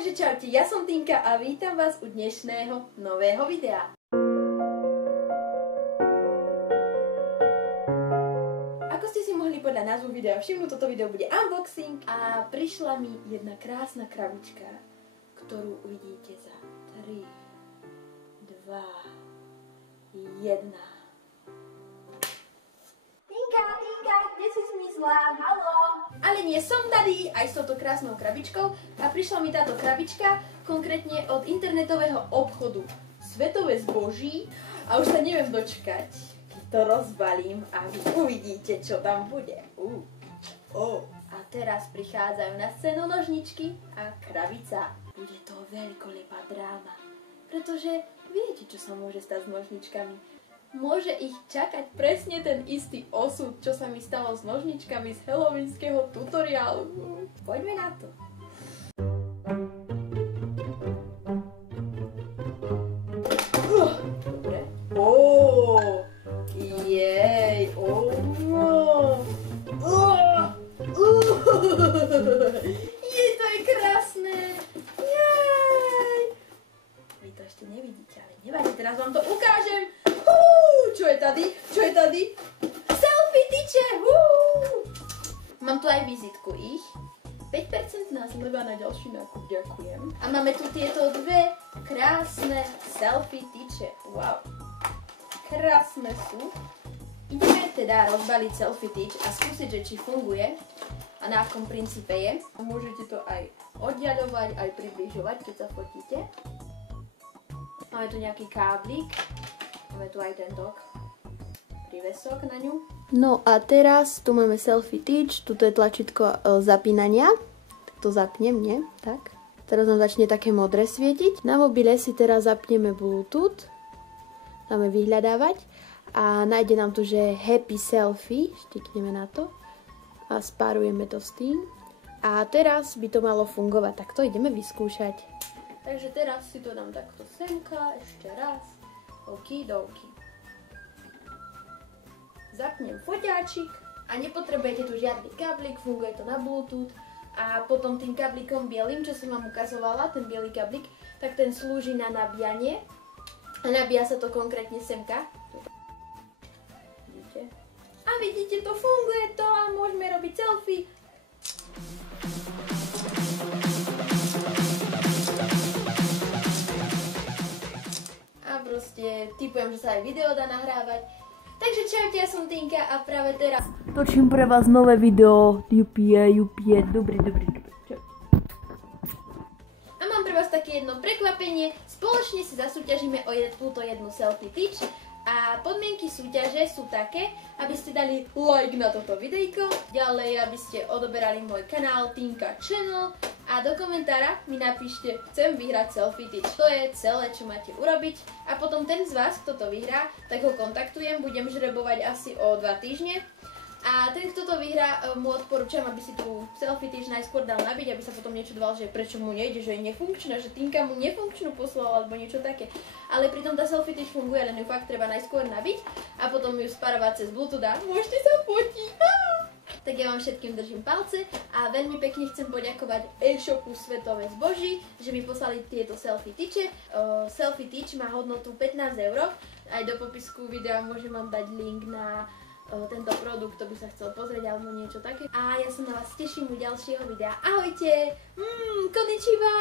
Takže čaute, ja som Tinka a vítam vás u dnešného nového videa. Ako ste si mohli podľa názvu videa všimnúť, toto video bude unboxing a prišla mi jedna krásna krabička, ktorú uvidíte za 3, 2, 1. Tinka, kde si zmizla? Haló? Ale nie som tady aj s touto krásnou krabičkou a prišla mi táto krabička konkrétne od internetového obchodu Svetové zboží a už sa neviem dočkať, keď to rozbalím a vy uvidíte, čo tam bude. A teraz prichádzajú na scénu nožničky a krabica. Bude to veľkolepá dráma, pretože viete, čo sa môže stať s nožničkami. Môže ich čakať presne ten istý osud, čo sa mi stalo s nožničkami z halloweenskeho tutoriálu. Poďme na to. Dobre. Jej. Jej, to je krásne. Jej. Vy to ešte nevidíte, ale nevadí, teraz vám to ukážem. Čo je tady? Čo je tady? Selfie tyče! Mám tu aj vizitku ich. 5% zleva na ďalší nákup, ďakujem. A máme tu tieto dve krásne selfie tyče. Wow. Krásne sú. Ideme teda rozbaliť selfie tyč a skúsiť, že či funguje a na akom princípe je. A môžete to aj oddiaľovať, aj približovať, keď sa fotíte. Máme tu nejaký káblik. Máme tu aj tento prívesok na ňu. No a teraz tu máme selfie tyč, tuto je tlačítko zapínania. Tak to zapnem, nie? Tak. Teraz nám začne také modré svietiť. Na mobile si teraz zapneme Bluetooth. Dáme vyhľadávať a nájde nám tu, že Happy Selfie. Štikneme na to a spárujeme to s tým. A teraz by to malo fungovať, tak to ideme vyskúšať. Takže teraz si to dám takto semka, ešte raz. Okidoki. Zapnem foťáčik a nepotrebujete tu žiadny káblik, funguje to na Bluetooth a potom tým káblikom bielým, čo som vám ukazovala, ten bielý káblik, tak ten slúži na nabíjanie a nabíja sa to konkrétne semka. Vidíte? A vidíte, to funguje to a môžeme robiť selfie. Proste typujem, že sa aj video dá nahrávať. Takže čaute, ja som Tinka a práve teraz točím pre vás nové video. Jupie, dobrý. A mám pre vás také jedno prekvapenie. Spoločne si zasúťažíme o túto jednu selfie tyč. A podmienky súťaže sú také, aby ste dali like na toto videjko, ďalej, aby ste odoberali môj kanál Tinka Channel a do komentára mi napíšte, chcem vyhrať selfie tyč. To je celé, čo máte urobiť a potom ten z vás, kto to vyhrá, tak ho kontaktujem, budem žrebovať asi o 2 týždne. A ten, kto to vyhrá, mu odporúčam, aby si tú selfie tyč najskôr dal nabiť, aby sa potom niečo dval, že prečo mu nejde, že je nefunkčná, že Tinka mu nefunkčnú poslala, alebo niečo také. Ale pritom tá selfie tyč funguje, len ju fakt treba najskôr nabiť a potom ju sparovať cez Bluetooth a môžete sa fotiť. Tak ja vám všetkým držím palce a veľmi pekne chcem poďakovať e-shopu Svetové zboží, že mi poslali tieto selfie tyče. Selfie tyč má hodnotu 15 €. Aj do popisku videa môžem vám dať link na tento produkt, kto by sa chcel pozrieť alebo niečo také. A ja sa na vás teším u ďalšieho videa. Ahojte! Konnichiwa!